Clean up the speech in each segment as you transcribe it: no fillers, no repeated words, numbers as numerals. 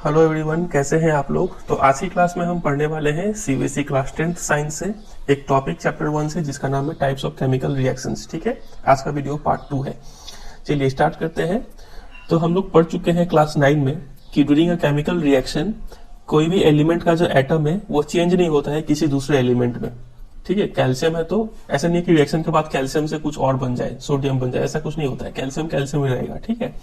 Hello everyone, कैसे हैं आप लोग। तो आज की क्लास में हम पढ़ने वाले हैं सीबीएसई क्लास 10th साइंस से एक टॉपिक चैप्टर 1 से, जिसका नाम है टाइप्स ऑफ केमिकल रिएक्शंस। ठीक है, आज का वीडियो पार्ट 2 है। चलिए स्टार्ट करते हैं। तो हम लोग पढ़ चुके हैं क्लास 9 में कि ड्यूरिंग अ केमिकल रिएक्शन कोई भी एलिमेंट का जो एटम है वो चेंज नहीं होता है किसी दूसरे एलिमेंट में। ठीक है, कैल्शियम है तो ऐसा नहीं कि रिएक्शन के बाद कैल्शियम से कुछ और बन जाए, सोडियम बन जाए, ऐसा कुछ नहीं होता है। कैल्शियम कैल्शियम ही रहेगा। ठीक है,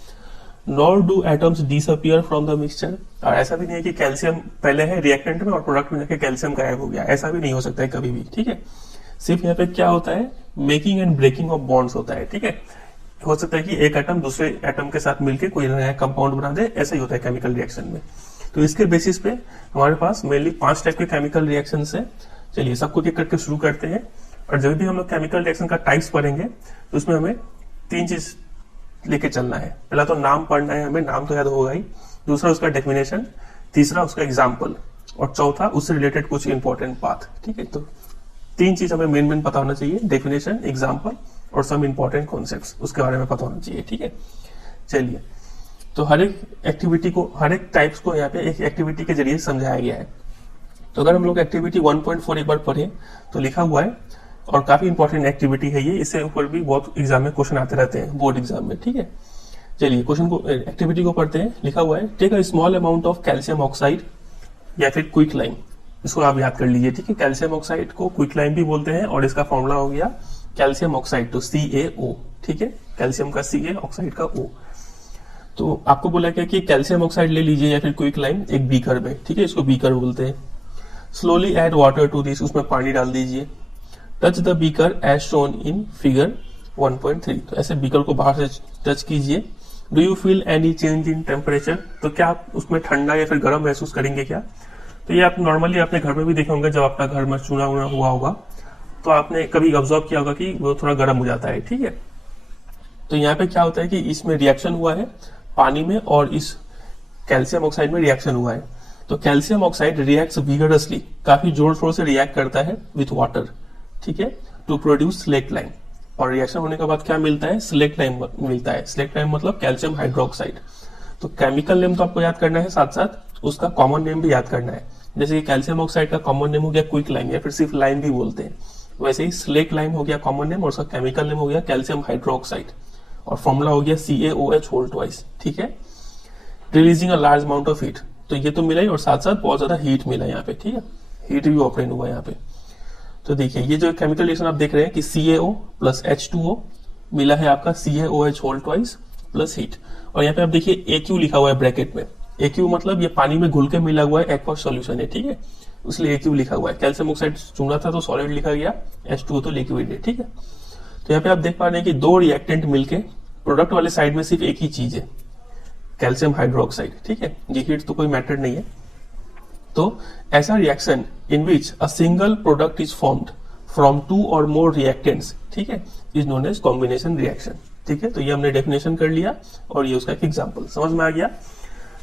nor do atoms disappear from the mixture. और ऐसा भी नहीं है कि कैल्शियम पहले है रिएक्टेंट में और प्रोडक्ट में जाके कैल्शियम गायब हो गया, ऐसा भी नहीं हो सकता है कभी भी। ठीक है, सिर्फ यहाँ पे क्या होता है, making and breaking of bonds होता है। ठीक है, हो सकता है कि एक एटम दूसरे एटम के साथ मिलकर कोई नया कंपाउंड बना दे, ऐसा ही होता है केमिकल रिएक्शन में। तो इसके बेसिस पे हमारे पास मेनली 5 टाइप के केमिकल रिएक्शन है। चलिए सबको एक करके शुरू करते हैं। और जब भी हम लोग केमिकल रिएक्शन का टाइप्स पढ़ेंगे तो उसमें हमें 3 चीज लेके चलना है। पहला तो नाम पढ़ना है, हमें नाम तो याद होगा ही। दूसरा उसका डेफिनेशन, तीसरा उसका एग्जाम्पल, और चौथा उससे रिलेटेड कुछ इंपॉर्टेंट पाथ। ठीक है, तो 3 चीज हमें मेन पता होना चाहिए, डेफिनेशन, एग्जाम्पल और सम इंपॉर्टेंट कॉन्सेप्ट्स, उसके बारे में पता होना चाहिए। ठीक है, चलिए तो हर एक एक्टिविटी को, हर एक टाइप्स को यहाँ पे एक एक्टिविटी के जरिए समझाया गया है। तो अगर हम लोग एक्टिविटी 1.4 एक बार पढ़े तो लिखा हुआ है, और काफी इंपॉर्टेंट एक्टिविटी है ये, इससे ऊपर भी बहुत एग्जाम में क्वेश्चन आते रहते हैं, बोर्ड एग्जाम में। ठीक है, चलिए क्वेश्चन को, एक्टिविटी को पढ़ते हैं। लिखा हुआ है, take a small amount of calcium oxide या फिर क्विक लाइम। इसको आप याद कर लीजिए। ठीक है, कैल्शियम ऑक्साइड को क्विक लाइम भी बोलते हैं और इसका फॉर्मूला हो गया कैल्शियम ऑक्साइड, तो CaO। ठीक है, कैल्शियम का Ca, ऑक्साइड का O। तो आपको बोला गया कि कैल्शियम ऑक्साइड ले लीजिए या फिर क्विक लाइम एक बीकर में। ठीक है, इसको बीकर बोलते हैं। Slowly add water to this, उसमें पानी डाल दीजिए। Touch the beaker as shown in figure 1.3, तो ऐसे बीकर को बाहर से टच कीजिए। Do you feel any change in temperature, तो क्या आप उसमें ठंडा या फिर गर्म महसूस करेंगे क्या। तो ये आप नॉर्मली अपने घर में भी देखे होंगे, जब आपका घर में चूना वूना हुआ होगा तो आपने कभी ऑब्जर्व किया होगा कि वो थोड़ा गर्म हो जाता है। ठीक है, तो यहाँ पे क्या होता है कि इसमें रिएक्शन हुआ है पानी में और इस कैल्शियम ऑक्साइड में रिएक्शन हुआ है। तो कैल्शियम ऑक्साइड रिएक्ट्स विगरसली, काफी जोर शोर से रिएक्ट करता है विथ वाटर। ठीक है, टू प्रोड्यूस स्लेट लाइम, और रिएक्शन होने के बाद क्या मिलता है, स्लेट लाइम मिलता है। स्लेट लाइम मतलब कैल्शियम हाइड्रोक्साइड। तो केमिकल नेम तो आपको याद करना है, साथ साथ उसका कॉमन नेम भी याद करना है। जैसे कि कैल्शियम ऑक्साइड का कॉमन नेम हो गया क्विक लाइम, या फिर सिर्फ लाइम भी बोलते हैं। वैसे ही स्लेट लाइम हो गया कॉमन नेम, और उसका केमिकल नेम हो गया कैल्शियम हाइड्रोक्साइड, और फॉर्मूला हो गया CaOH होल ट्वाइस। ठीक है, releasing a large amount of heat, तो ये तो मिला ही, और साथ साथ बहुत ज्यादा हीट मिला यहाँ पे। ठीक है, हीट भी ऑपरेट हुआ यहाँ पे। तो देखिए ये जो केमिकल रिएक्शन आप देख रहे हैं कि CaO प्लस H2O मिला है आपका CaOH whole twice plus heat. और यहाँ पे आप देखिए AQ लिखा हुआ है ब्रैकेट में। AQ मतलब ये पानी में घुल के मिला हुआ है एक्वस सॉल्यूशन है। ठीक है, इसलिए AQ लिखा हुआ है। कैल्शियम ऑक्साइड चूना था तो सॉलिड लिखा गया, H2O तो लिक्विड है। ठीक है, तो यहाँ पे आप देख पा रहे हैं कि 2 रिएक्टेंट मिलके प्रोडक्ट वाले साइड में सिर्फ एक ही चीज है, कैल्शियम हाइड्रोक्साइड। ठीक है, ये हीट तो कोई मैटर नहीं है। तो ऐसा reaction in which a single product is formed from 2 और मोर रिएक्टेंट्स, ठीक है, is known as combination reaction. ठीक है, तो ये हमने डेफिनेशन कर लिया और ये उसका एक एग्जांपल समझ में आ गया।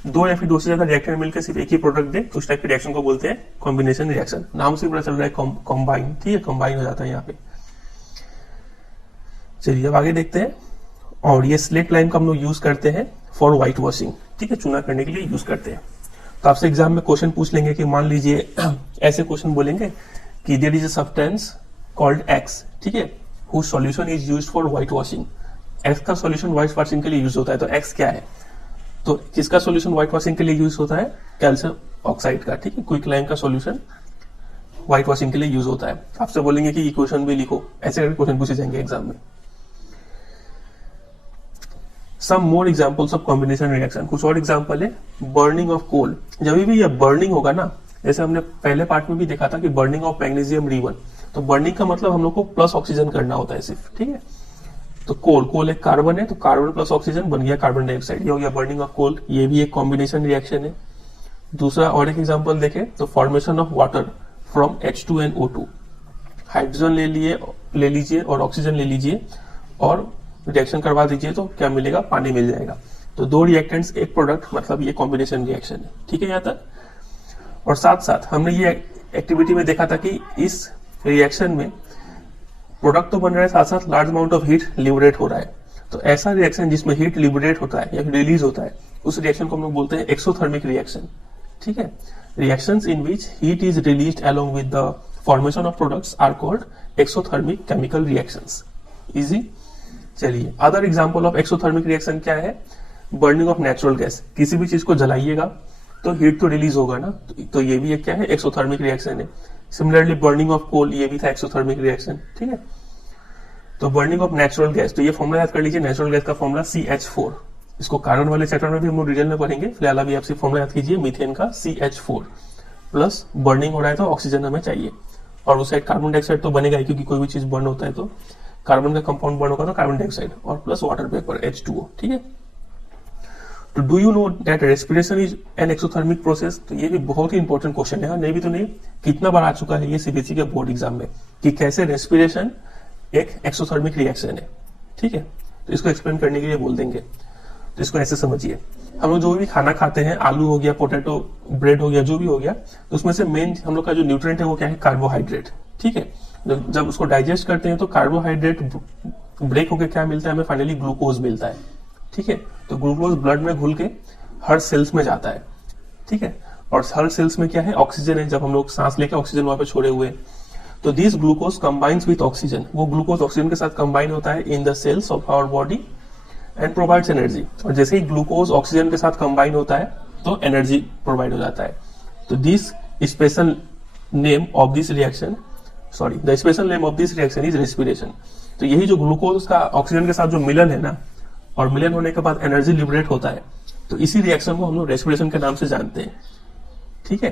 2 या फिर 2 से ज्यादा रिएक्टेंट मिलकर सिर्फ एक ही प्रोडक्ट दे तो उस टाइप के रिएक्शन को बोलते हैं कॉम्बिनेशन रिएक्शन। नाम से पता चल रहा है कॉम्बाइन। ठीक है, कॉम्बाइन हो जाता है यहाँ पे। चलिए अब आगे देखते हैं। और ये स्लेट लाइम का हम लोग यूज करते हैं फॉर व्हाइट वॉशिंग। ठीक है, चूना करने के लिए यूज करते हैं। तो आपसे एग्जाम में क्वेश्चन पूछ लेंगे कि मान लीजिए ऐसे क्वेश्चन बोलेंगे कि there is a substance called X, ठीक है, whose solution is used for white washing. X का सॉल्यूशन व्हाइट वॉशिंग के लिए यूज होता है, तो X क्या है, तो किसका सॉल्यूशन व्हाइट वॉशिंग के लिए यूज होता है, कैल्शियम ऑक्साइड का। ठीक है, क्विक लाइम का सॉल्यूशन व्हाइट वॉशिंग के लिए यूज होता है। आपसे बोलेंगे कि इक्वेशन भी लिखो, ऐसे क्वेश्चन पूछे जाएंगे एग्जाम में। Some more examples of combination reaction, कुछ और एग्जाम्पल है। बर्निंग ऑफ कोल, जब भी ये बर्निंग होगा ना, जैसे हमने पहले पार्ट में भी देखा था कि बर्निंग ऑफ मैग्नीशियम रीवन, तो बर्निंग का मतलब हम लोग को प्लस ऑक्सीजन करना होता है सिर्फ। ठीक है, तो कोल एक कार्बन है, तो कार्बन प्लस ऑक्सीजन बन गया कार्बन डाइऑक्साइड, ये हो गया बर्निंग ऑफ कोल। ये भी एक कॉम्बिनेशन रिएक्शन है। दूसरा और एक एग्जाम्पल देखें तो formation of water from H2 and O2, hydrogen ले लीजिए और ऑक्सीजन ले लीजिए और रिएक्शन करवा दीजिए तो क्या मिलेगा, पानी मिल जाएगा। तो 2 रिएक्टेंट्स एक प्रोडक्ट, मतलब ये कॉम्बिनेशन रिएक्शन है। ठीक है यहाँ तक। और साथ साथ हमने ये एक्टिविटी में देखा था कि इस रिएक्शन में प्रोडक्ट तो बन रहा है, साथ साथ large amount of heat liberate हो रहा है। तो ऐसा रिएक्शन जिसमें हीट लिबरेट होता है या रिलीज होता है उस रिएक्शन को हम लोग बोलते हैं एक्सोथर्मिक रिएक्शन। ठीक है, reactions in which heat is released along with the formation of products are called exothermic chemical reactions. Easy. चलिए, other example of exothermic reaction क्या है? Burning of natural gas. किसी भी चीज को जलाइएगा तो हीट तो रिलीज होगा ना, तो ये भी एक क्या है? एक्सोथर्मिक रिएक्शन है। सिमिलरली बर्निंग ऑफ कोल, ये भी था एक्सोथर्मिक रिएक्शन। ठीक है, तो बर्निंग ऑफ नेचुरल गैस, तो ये फॉर्मूला याद कर लीजिए, नेचुरल गैस का फॉर्मूला CH4। इसको कार्बन वाले चैप्टर में भी हम लोग डिटेल में पढ़ेंगे, फिलहाल अभी आपसे फॉर्मूला याद कीजिए, मीथेन का CH4 प्लस बर्निंग हो रहा है तो ऑक्सीजन हमें चाहिए, और उस साइड कार्बन डाइऑक्साइड तो बनेगा ही, क्योंकि कोई भी चीज बर्न होता है तो कार्बन का कंपाउंड बर्न होगा तो कार्बन डाइऑक्साइड, और प्लस वाटर वेपर H2O। ठीक है, तो do you know that respiration is an exothermic process? तो ये भी बहुत ही इंपॉर्टेंट क्वेश्चन है, नहीं भी तो नहीं, कितना बार आ चुका है ये सीबीएसई के बोर्ड एग्जाम में, कि कैसे रेस्पिरेशन एक एक्सोथर्मिक रिएक्शन है। ठीक है, तो इसको एक्सप्लेन करने के लिए बोल देंगे, तो इसको ऐसे समझिए। हम लोग जो भी खाना खाते हैं, आलू हो गया, पोटैटो, ब्रेड हो गया, जो भी हो गया, तो उसमें से मेन हम लोग का जो न्यूट्रिएंट है वो क्या है? कार्बोहाइड्रेट। ठीक है, जब उसको डाइजेस्ट करते हैं तो कार्बोहाइड्रेट ब्रेक होकर क्या मिलता है हमें? फाइनली ग्लूकोज मिलता है। ठीक है, तो ग्लूकोज ब्लड में घुल के हर सेल्स में जाता है। ठीक है, और हर सेल्स में क्या है? ऑक्सीजन है। जब हम लोग सांस लेके ऑक्सीजन वहां पे छोड़े हुए, तो this glucose combines with oxygen, वो ग्लूकोज ऑक्सीजन के साथ कंबाइन होता है in the cells of our body and provides energy. और जैसे ही ग्लूकोज ऑक्सीजन के साथ कंबाइन होता है तो एनर्जी प्रोवाइड हो जाता है। तो this special name of this reaction, sorry, the special name of this reaction is respiration. तो यही जो ग्लूकोज का ऑक्सीजन के साथ जो मिलन है ना, और मिलन होने के बाद एनर्जी लिबरेट होता है, तो इसी रिएक्शन को हम लोग रेस्पिरेशन के नाम से जानते हैं। ठीक है,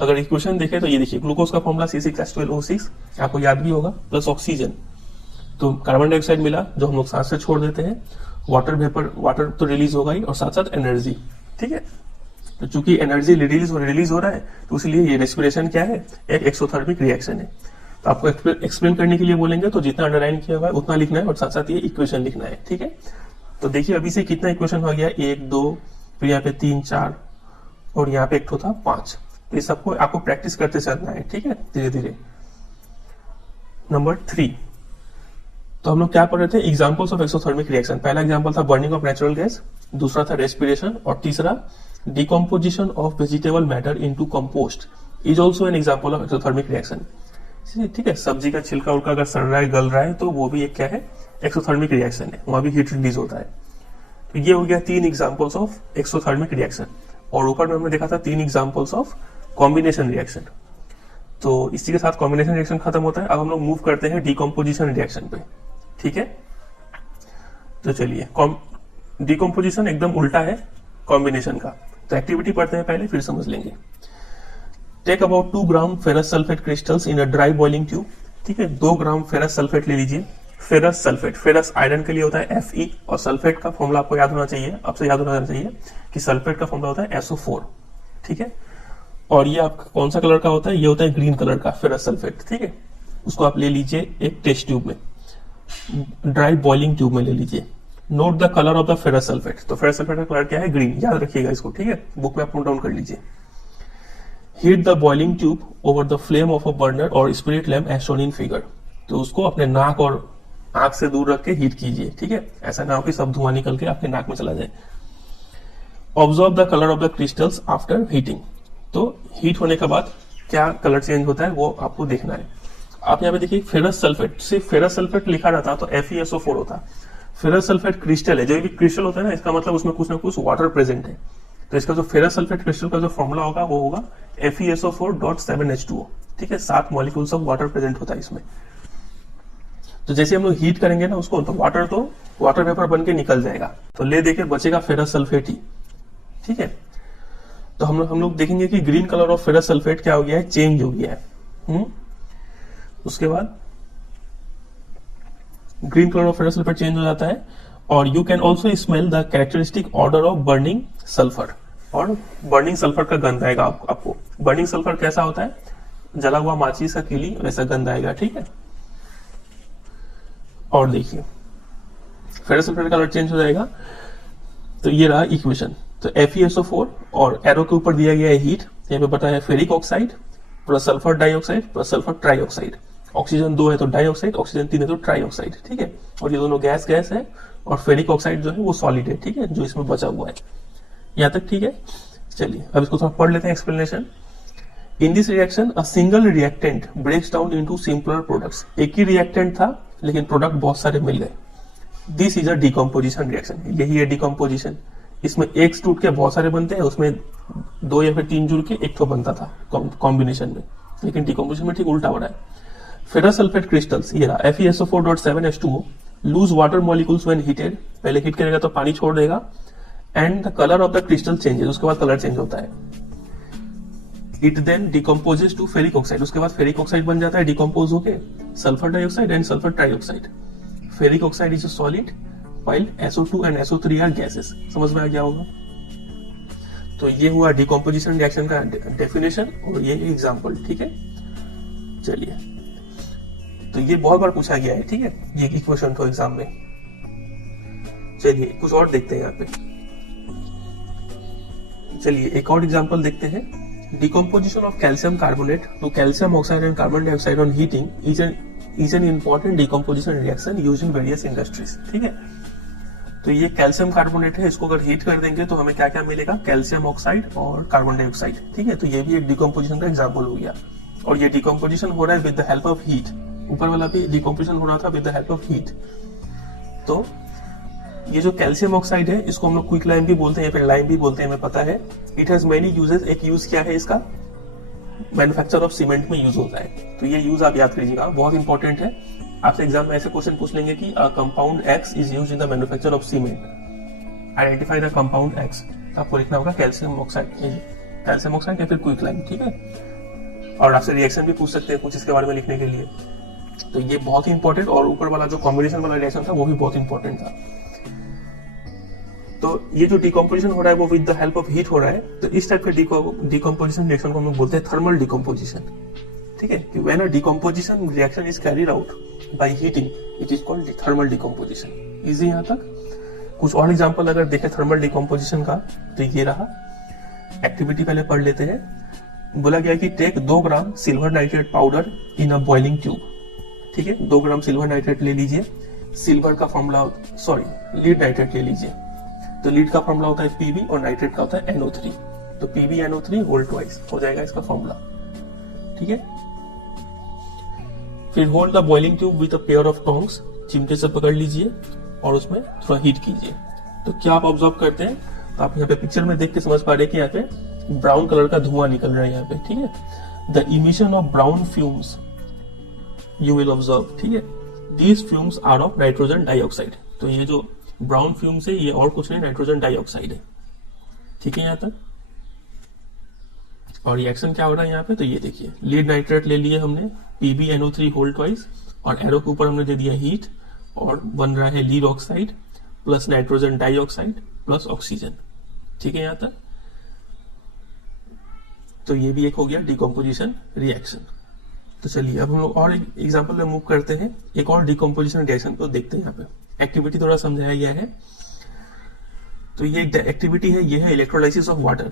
अगर इक्वेशन देखें तो ये देखिए, ग्लूकोज का फॉर्मूला C6H12O6, आपको याद भी होगा, प्लस ऑक्सीजन, तो कार्बन डाइऑक्साइड मिला जो हम लोग सांस से छोड़ देते हैं, वाटर वेपर, वाटर तो रिलीज होगा ही, और साथ साथ एनर्जी। ठीक है, तो चूंकि एनर्जी रिलीज हो रहा है, तो इसलिए ये रेस्पिरेशन क्या है? एक एक्सोथर्मिक रिएक्शन है। तो आपको एक्सप्लेन करने के लिए बोलेंगे तो जितना अंडरलाइन किया हुआ है उतना लिखना है, और साथ साथ ये इक्वेशन लिखना है। ठीक है, तो देखिए अभी से कितना इक्वेशन हो गया? 1 2, फिर यहाँ पे 3 4, और यहाँ पे एक था 5। तो ये सबको आपको प्रैक्टिस करते चलना है। ठीक है, धीरे धीरे। नंबर 3, तो हम लोग क्या पढ़ रहे थे? Examples of exothermic reaction. पहला एग्जाम्पल था बर्निंग ऑफ नेचुरल गैस, दूसरा था रेस्पिरेशन, और तीसरा decomposition of vegetable matter into compost is also an example of exothermic reaction. ठीक है, सब्जी का छिलका उड़का अगर सड़ रहा है, गल रहा है, तो वो भी एक क्या है? एक्सोथर्मिक रिएक्शन है, वहां भी हीट रिलीज होता है। तो ये हो गया 3 एग्जाम्पल्स ऑफ एक्सोथर्मिक रिएक्शन, और ऊपर में हमने देखा था 3 एग्जाम्पल्स ऑफ कॉम्बिनेशन रिएक्शन। तो इसी के साथ कॉम्बिनेशन रिएक्शन खत्म होता है। अब हम लोग मूव करते हैं डिकम्पोजिशन रिएक्शन पे। ठीक है, तो चलिए, डिकम्पोजिशन एकदम उल्टा है कॉम्बिनेशन का, तो एक्टिविटी पढ़ते हैं पहले, फिर समझ लेंगे। Take about 2 gram ferrous sulphate crystals in a dry boiling tube. ठीक है, 2 ग्राम फेरस सल्फेट ले लीजिए। फेरस सल्फेट, फेरस आयरन के लिए होता है Fe, और सल्फेट का फॉर्मूला आपको याद होना चाहिए, आपसे याद होना चाहिए कि सल्फेट का फॉर्मूला होता है SO4। ठीक है, और ये आपका कौन सा कलर का होता है? ये होता है ग्रीन कलर का फेरस सल्फेट। ठीक है, उसको आप ले लीजिए एक टेस्ट ट्यूब में, ड्राई बॉइलिंग ट्यूब में ले लीजिए। Note the colour of the ferrous sulphate, तो फेरस सल्फेट का कलर क्या है? ग्रीन, याद रखिएगा इसको। ठीक है, बुक में आप नोट डाउन कर लीजिए। Heat the boiling tube over the flame of a burner और spirit lamp as shown in figure. तो उसको अपने नाक और आंख से दूर रख के हीट कीजिए। ठीक है, ऐसा ना हो कि सब धुआं निकल के आपके नाक में चला जाए। Observe the colour of the crystals after heating, तो हीट होने के बाद क्या कलर चेंज होता है वो आपको देखना है। आप यहाँ पे देखिए, फेरस सल्फेट, सिर्फ फेरस सल्फेट लिखा रहता तो FeSO4 होता। फेरस सल्फेट क्रिस्टल है, जो भी क्रिस्टल होता है ना, इसका मतलब उसमें कुछ ना कुछ वाटर प्रेजेंट है। तो इसका जो फेरस सल्फेट क्रिस्टल का जो फॉर्मूला होगा वो होगा FeSO4.7H2O। ठीक है, 7 मॉलिक्यूल्स ऑफ वाटर प्रेजेंट होता है इसमें। तो जैसे हम लोग हीट करेंगे ना उसको, तो वाटर वेपर बन के निकल जाएगा, तो ले देके बचेगा फेरस सल्फेट ही। ठीक है, तो हम लोग देखेंगे कि green colour of ferrous sulphate क्या हो गया है? चेंज हो गया है। उसके बाद green colour of ferrous sulphate change हो जाता है, और you can also smell the characteristic order of burning sulphur, और बर्निंग सल्फर का गंध आएगा आपको। बर्निंग सल्फर कैसा होता है? जला हुआ माचिस का कीली, वैसा गंध आएगा। ठीक है, और देखिए फेरस सल्फेट का कलर चेंज हो जाएगा। तो ये रहा इक्वेशन, तो FeSO4, और एरो के ऊपर दिया गया है हीट, यहाँ पे बताया ferric oxide plus sulphur dioxide plus sulphur trioxide. Oxygen 2 है तो डाइऑक्साइड, ऑक्सीजन 3 है तो ट्राइऑक्साइड। ठीक है, और ये दोनों गैस है, और फेरिक ऑक्साइड जो है वो सॉलिड है। ठीक है, जो इसमें बचा हुआ है। यहां तक ठीक है। चलिए अब इसको थोड़ा पढ़ लेते हैं explanation. In this reaction a single reactant breaks down into simpler products. एक ही रिएक्टेंट था लेकिन प्रोडक्ट बहुत सारे मिल गए। This is a decomposition reaction, यही है डिकम्पोजिशन। इसमें एक टूट के बहुत सारे बनते हैं, उसमें 2 या फिर 3 जुड़ के एक तो बनता था कॉम्बिनेशन में, लेकिन डिकम्पोजिशन में ठीक उल्टा हो रहा है। फेरस सल्फेट क्रिस्टल्स, ये रहा FeSO4.7H2O lose water molecules when heated, पहले हीट करेगा तो पानी छोड़ देगा, and the colour of the crystal changes, उसके बाद कलर चेंज होता है। It then decomposes to ferric oxide, उसके बाद फेरिक ऑक्साइड बन जाता है डिकम्पोज होके sulphur dioxide and sulphur trioxide. Ferric oxide is a solid while SO2 and SO3 are gases। समझ में आ गया होगा। तो ये हुआ डिकम्पोजिशन रिएक्शन का डेफिनेशन और ये एग्जांपल, ठीक है। चलिए, तो ये बहुत बार पूछा गया है, ठीक है, ये क्वेश्चन को एग्जाम में। चलिए कुछ और देखते हैं यहाँ पे। चलिए एक और एग्जांपल देखते हैं। Decomposition of calcium carbonate to calcium oxide and carbon dioxide on heating is an important decomposition reaction used in various industries, ठीक है। तो ये कैल्शियम कार्बोनेट है, इसको अगर हीट कर देंगे तो हमें क्या क्या मिलेगा, कैल्शियम ऑक्साइड और कार्बन डाइऑक्साइड, ठीक है। तो ये भी एक डिकम्पोजिशन का एग्जांपल हो गया। और ये डिकम्पोजिशन हो रहा है with the help of heat. ऊपर वाला भी डिकम्पोजिशन हो रहा था with the help of heat. तो ये जो कैल्शियम ऑक्साइड है इसको हम लोग क्विक लाइम भी बोलते हैं या फिर लाइम भी बोलते हैं, हमें पता है। It has many uses. एक यूज क्या है इसका, मैन्युफैक्चर ऑफ सीमेंट में यूज होता है। तो ये यूज आप याद कीजिएगा, बहुत इंपॉर्टेंट है। आपसे एग्जाम में ऐसे क्वेश्चन पूछ लेंगे कि compound x is used in the manufacture of cement, identify the compound x. आपको लिखना होगा कैल्शियम ऑक्साइड या फिर क्विक लाइम, ठीक है। और आपसे रिएक्शन भी पूछ सकते हैं कुछ इसके बारे में लिखने के लिए। तो ये बहुत ही इंपॉर्टेंट, और ऊपर वाला जो कॉम्बिनेशन वाला रिएक्शन था वो भी बहुत इंपॉर्टेंट था। तो ये जो डिकम्पोजिशन हो रहा है वो with the help of heat हो रहा है। तो इस टाइप के डिकम्पोजिशन रिएक्शन को हम लोग बोलते हैं थर्मल डिकम्पोजिशन, ठीक है। कि when a decomposition reaction is carried out by heating it is called thermal decomposition. Easy यहाँ तक। कुछ और एग्जांपल अगर देखें थर्मल डिकम्पोजिशन का तो ये रहा। एक्टिविटी पहले पढ़ लेते हैं। बोला गया कि take 2 gram silver nitrate powder in a boiling tube, ठीक है। 2 ग्राम सिल्वर नाइट्रेट ले लीजिए। सिल्वर का फॉर्मूला, लीड नाइट्रेट ले लीजिए। तो लीड का फॉर्मूला होता है Pb और नाइट्रेट का होता है NO3। तो PbNO3 होल ट्वाइस हो जाएगा इसका फॉर्मूला, ठीक है। फिर hold the boiling tube with a pair of tongs, चिमटे से पकड़ लीजिए और उसमें थोड़ा हीट कीजिए। तो क्या आप ऑब्जर्व करते हैं, तो आप यहाँ पे पिक्चर में देख के समझ पा रहे हैं कि यहाँ पे ब्राउन कलर का धुआं निकल रहा है यहाँ पे, ठीक है। The emission of brown fumes you will observe, ठीक है। These fumes are of nitrogen dioxide. तो ये जो ब्राउन फ्यूम्स है ये और कुछ नहीं, नाइट्रोजन डाइऑक्साइड है, ठीक है यहाँ तक। और रिएक्शन क्या हो रहा है यहाँ पे, तो ये देखिए लीड नाइट्रेट ले लिए हमने, PbNO3 होल ट्वाइस, और एरो के ऊपर हमने दे दिया हीट, और बन रहा है lead oxide plus nitrogen dioxide plus oxygen, ठीक है यहाँ तक। तो ये भी एक हो गया डिकम्पोजिशन रिएक्शन। तो चलिए अब हम लोग और एक एग्जांपल में मूव करते हैं। एक और डिकम्पोजिशन रिएक्शन को देखते हैं। यहाँ पे एक्टिविटी थोड़ा समझाया गया है। तो ये एक्टिविटी है, ये है इलेक्ट्रोलाइसिस ऑफ वाटर,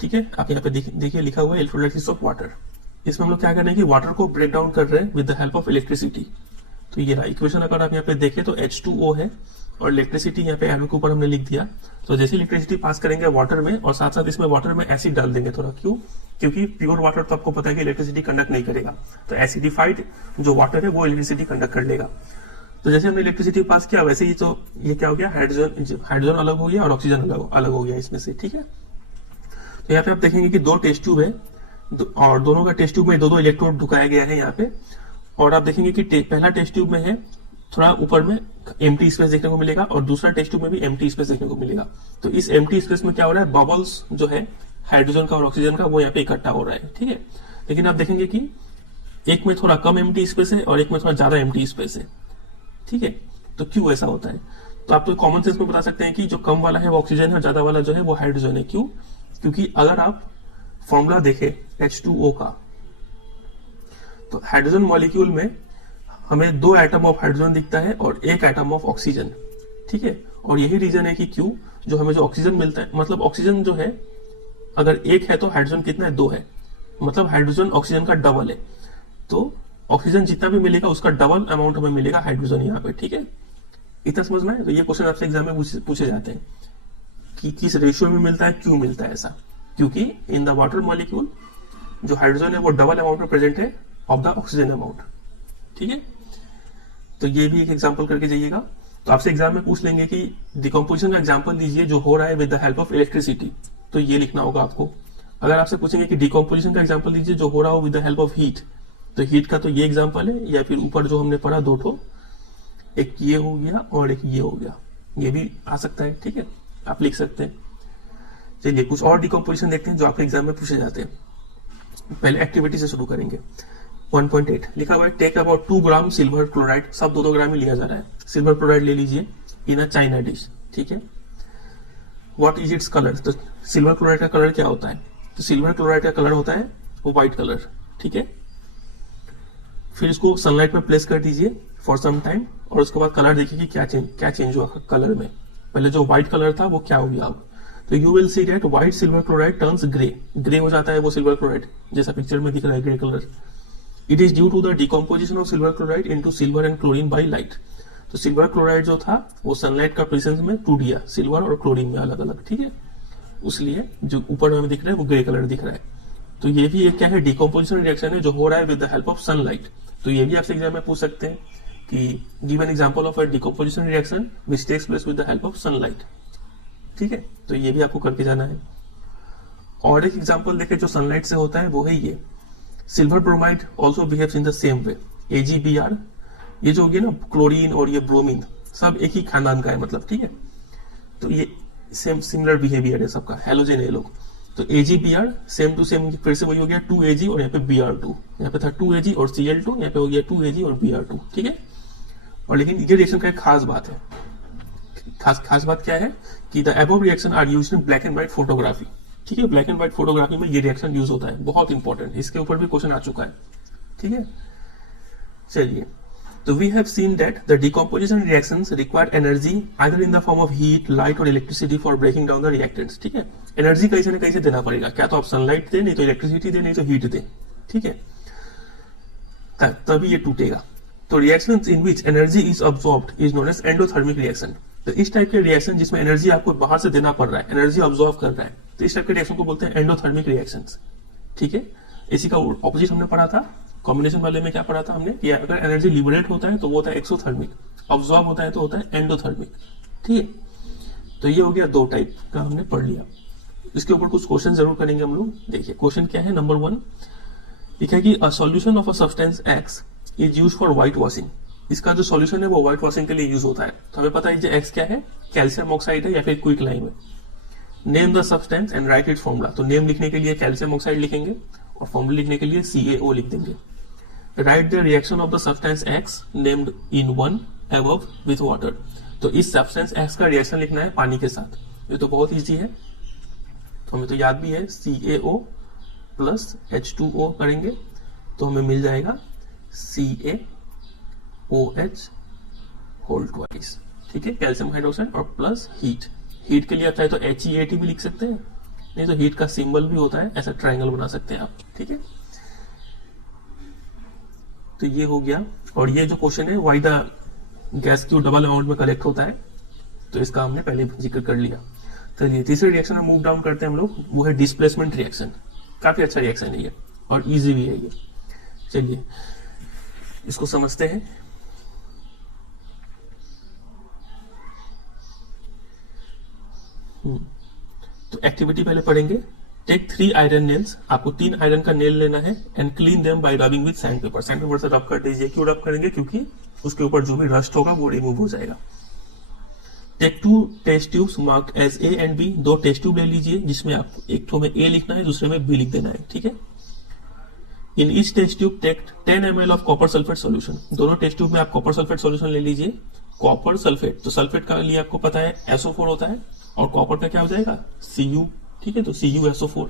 ठीक है। आप यहाँ पे देखिए लिखा हुआ है इलेक्ट्रोलाइसिस ऑफ वाटर। इसमें हम लोग क्या कर रहे हैं कि वाटर को ब्रेक डाउन कर रहे हैं with the help of electricity. तो ये इक्वेशन अगर आप यहाँ पे देखें तो H2O है और इलेक्ट्रिसिटी यहाँ पे एरो के ऊपर हमने लिख दिया। तो जैसे इलेक्ट्रिसिटी पास करेंगे वाटर में, और साथ साथ इसमें वाटर में एसिड डाल देंगे थोड़ा, क्यों, क्योंकि प्योर वाटर तो आपको पता है कि इलेक्ट्रिसिटी कंडक्ट नहीं करेगा। तो एसिडिफाइड जो वाटर है वो इलेक्ट्रिसिटी कंडक्ट कर लेगा। तो जैसे हमने इलेक्ट्रिसिटी पास किया वैसे ही तो ये क्या हो गया, हाइड्रोजन अलग हो गया और ऑक्सीजन अलग हो गया इसमें से, ठीक है। तो यहाँ पे आप देखेंगे कि 2 टेस्ट ट्यूब है और दोनों का टेस्ट ट्यूब में 2-2 इलेक्ट्रोड ढुकाया गया है यहाँ पे। और आप देखेंगे कि पहला टेस्ट ट्यूब में है थोड़ा ऊपर में एम्प्टी स्पेस देखने को मिलेगा और दूसरा टेस्ट ट्यूब में भी एम्प्टी स्पेस देखने को मिलेगा। तो इस एम्प्टी स्पेस में क्या हो रहा है, बबल्स जो है हाइड्रोजन का और ऑक्सीजन का वो यहाँ पे इकट्ठा हो रहा है, ठीक है। लेकिन आप देखेंगे कि एक में थोड़ा कम एम्प्टी स्पेस है और एक में थोड़ा ज्यादा एम्प्टी स्पेस है, ठीक है। तो क्यों ऐसा होता है, तो आप तो कॉमन सेंस में बता सकते हैं कि जो कम वाला है वो ऑक्सीजन है और ज्यादा वाला जो है वो हाइड्रोजन है। क्यों, क्योंकि अगर आप फॉर्मूला देखें H2O का, तो हाइड्रोजन मॉलिक्यूल में हमें 2 एटम ऑफ हाइड्रोजन दिखता है और 1 एटम ऑफ ऑक्सीजन, ठीक है। और यही रीजन है कि क्यों जो हमें जो ऑक्सीजन मिलता है, मतलब ऑक्सीजन जो है अगर 1 है तो हाइड्रोजन कितना है, 2 है, मतलब हाइड्रोजन ऑक्सीजन का डबल है। तो ऑक्सीजन जितना भी मिलेगा उसका डबल अमाउंट हमें मिलेगा हाइड्रोजन यहाँ पे, ठीक है। इतना समझना है। तो ये क्वेश्चन आपसे एग्जाम में पूछे जाते हैं। कि किस रेशियो में मिलता है, क्यों मिलता है ऐसा, क्योंकि इन द वाटर मॉलिक्यूल जो हाइड्रोजन है वो डबल अमाउंट में प्रेजेंट है ऑफ द ऑक्सीजन अमाउंट। ठीक है, तो ये भी एक एग्जांपल करके जाइएगा। तो आपसे एग्जाम में पूछ लेंगे कि डिकम्पोजिशन का एग्जांपल दीजिए जो हो रहा है with the help of electricity, तो ये लिखना होगा आपको। अगर आपसे पूछेंगे कि डिकम्पोजिशन का एग्जांपल दीजिए जो हो रहा हो with the help of heat, तो हीट का तो ये एग्जांपल है, या फिर ऊपर जो हमने पढ़ा दो ठो, एक ये हो गया और एक ये हो गया, ये भी आ सकता है। ठीक है, आप लिख सकते हैं। चलिए कुछ और डिकम्पोजिशन देखते हैं जो आपके एग्जाम में पूछे जाते हैं। पहले एक्टिविटी से शुरू करेंगे। 1.8 लिखा हुआ है take about 2 gram silver chloride, सब 2-2 ग्राम ही लिया जा रहा है। सिल्वर क्लोराइड ले लीजिए इन अ चाइना डिश। ठीक है, व्हाट इज इट्स कलर, तो सिल्वर क्लोराइड का कलर क्या होता है, तो सिल्वर क्लोराइड का कलर होता है वो व्हाइट कलर। ठीक है, फिर इसको सनलाइट में प्लेस कर दीजिए फॉर सम टाइम, और उसके बाद कलर देखिए कि क्या चेंज हुआ कलर में। पहले जो व्हाइट कलर था वो क्या हो गया अब, तो you will see that white silver chloride turns grey, grey हो जाता है वो सिल्वर क्लोराइड, जैसा पिक्चर में दिख रहा है grey colour. It is due to the decomposition of silver chloride into silver and chlorine by light. तो सिल्वर क्लोराइड जो था वो सनलाइट का प्रेजेंस में टूट गया, सिल्वर और क्लोरीन में अलग अलग। ठीक है, उसलिए जो ऊपर में दिख रहा है वो ग्रे कलर दिख रहा है। तो ये भी एक क्या है, डिकम्पोजिशन रिएक्शन है जो हो रहा है with the help of sunlight. तो ये भी आपसे एग्जाम में पूछ सकते हैं कि give an example of a decomposition reaction which takes place with the help of sunlight. ठीक है, तो ये भी आपको करके जाना है। और एक एग्जांपल देखें जो सनलाइट से होता है वो है ये, silver bromide also behaves in the same way, AgBr। ये जो होगी ना क्लोरीन और ये ब्रोमीन सब एक ही खानदान का है मतलब। ठीक है, तो ये सेम सिमिलर बिहेवियर है सबका, हेलोजन है लोग। तो AgBr सेम टू सेम फिर से वही हो गया 2Ag और यहाँ पे Br2, यहाँ पे था 2Ag और Cl2, यहाँ पे हो गया 2Ag और Br2। ठीक है, और लेकिन ये रिएक्शन का एक खास बात है, खास बात क्या है कि the above reaction are used in black and white photography. ठीक है, ब्लैक एंड व्हाइट फोटोग्राफी में ये रिएक्शन यूज होता है, बहुत इंपॉर्टेंट, इसके ऊपर भी क्वेश्चन आ चुका है। ठीक है, चलिए, तो we have seen that the decomposition reactions require energy either in the form of heat, light और electricity for breaking down the reactants. ठीक है, एनर्जी कहीं से ना कहीं से देना पड़ेगा, क्या तो आप सनलाइट दे, नहीं तो इलेक्ट्रिसिटी दे, नहीं तो हीट दे। ठीक है, तभी ये टूटेगा। तो reactions in which energy is absorbed is known as endothermic reaction. तो इस टाइप के रिएक्शन जिसमें एनर्जी आपको बाहर से देना पड़ रहा है, एनर्जी ऑब्जॉर्व कर रहा है, तो इस टाइप के रिएक्शन को बोलते हैं एंडोथर्मिक रिएक्शंस। ठीक है, इसी का ऑपोजिट हमने पढ़ा था कॉम्बिनेशन वाले में, क्या पढ़ा था हमने कि अगर एनर्जी लिबरेट होता है तो वो होता है एक्सोथर्मिक, ऑब्जॉर्व होता है तो होता है एंडोथर्मिक। ठीक है, तो ये हो गया 2 टाइप का हमने पढ़ लिया। इसके ऊपर कुछ क्वेश्चन जरूर करेंगे हम लोग। देखिए क्वेश्चन क्या है, नंबर 1 लिखा है कि a solution of a substance X is used for white washing. इसका जो सॉल्यूशन है वो व्हाइट वॉशिंग के लिए यूज होता है। तो हमें पता है जो X क्या है, कैल्शियम ऑक्साइड है या फिर क्विक लाइम है। Name the substance and right it's formula. तो नेम लिखने के लिए कैल्शियम ऑक्साइड लिखेंगे और फॉर्मूला लिखने के लिए CaO लिख देंगे। Right the reaction of the substance X named in 1 above with water. तो इस सब्सटेंस X का रिएक्शन लिखना है पानी के साथ। ये तो बहुत इजी है, तो हमें तो याद भी है, CaO प्लस H2O करेंगे तो हमें मिल जाएगा CaOH होल ट्वाइस। ठीक है, कैल्शियम हाइड्रोक्साइड और प्लस हीट। हीट के लिए आता है तो HEAT भी लिख सकते हैं, नहीं तो हीट का सिंबल भी होता है, ऐसा ट्रायंगल बना सकते हैं आप। ठीक है, तो ये हो गया। और ये जो क्वेश्चन है why the gas Q double amount में कलेक्ट होता है, तो इसका हमने पहले जिक्र कर लिया। चलिए तीसरे रिएक्शन में मूव डाउन करते हैं हम लोग, वो है डिस्प्लेसमेंट रिएक्शन। काफी अच्छा रिएक्शन है ये और इजी भी है ये। चलिए इसको समझते हैं। तो एक्टिविटी पहले पढ़ेंगे। टेक 3 आयरन नेल्स, आपको 3 आयरन का नेल लेना है and clean them by rubbing with sand paper. Sand paper से रब कर दीजिए। क्यों रब करेंगे, क्योंकि उसके ऊपर जो भी रस्ट होगा वो रिमूव हो जाएगा। Take 2 test tubes marked as A and B। 2 test tube ले लीजिए जिसमें आपको एक ठो में A लिखना है, दूसरे में B लिख देना है। ठीक है, in each test tube take 10 ml of copper sulphate solution. दोनों टेस्ट ट्यूब में आप कॉपर सल्फेट सॉल्यूशन ले लीजिए। कॉपर सल्फेट, तो सल्फेट का लिए आपको पता है SO4 होता है और कॉपर का क्या हो जाएगा Cu। ठीक है, तो CuSO4।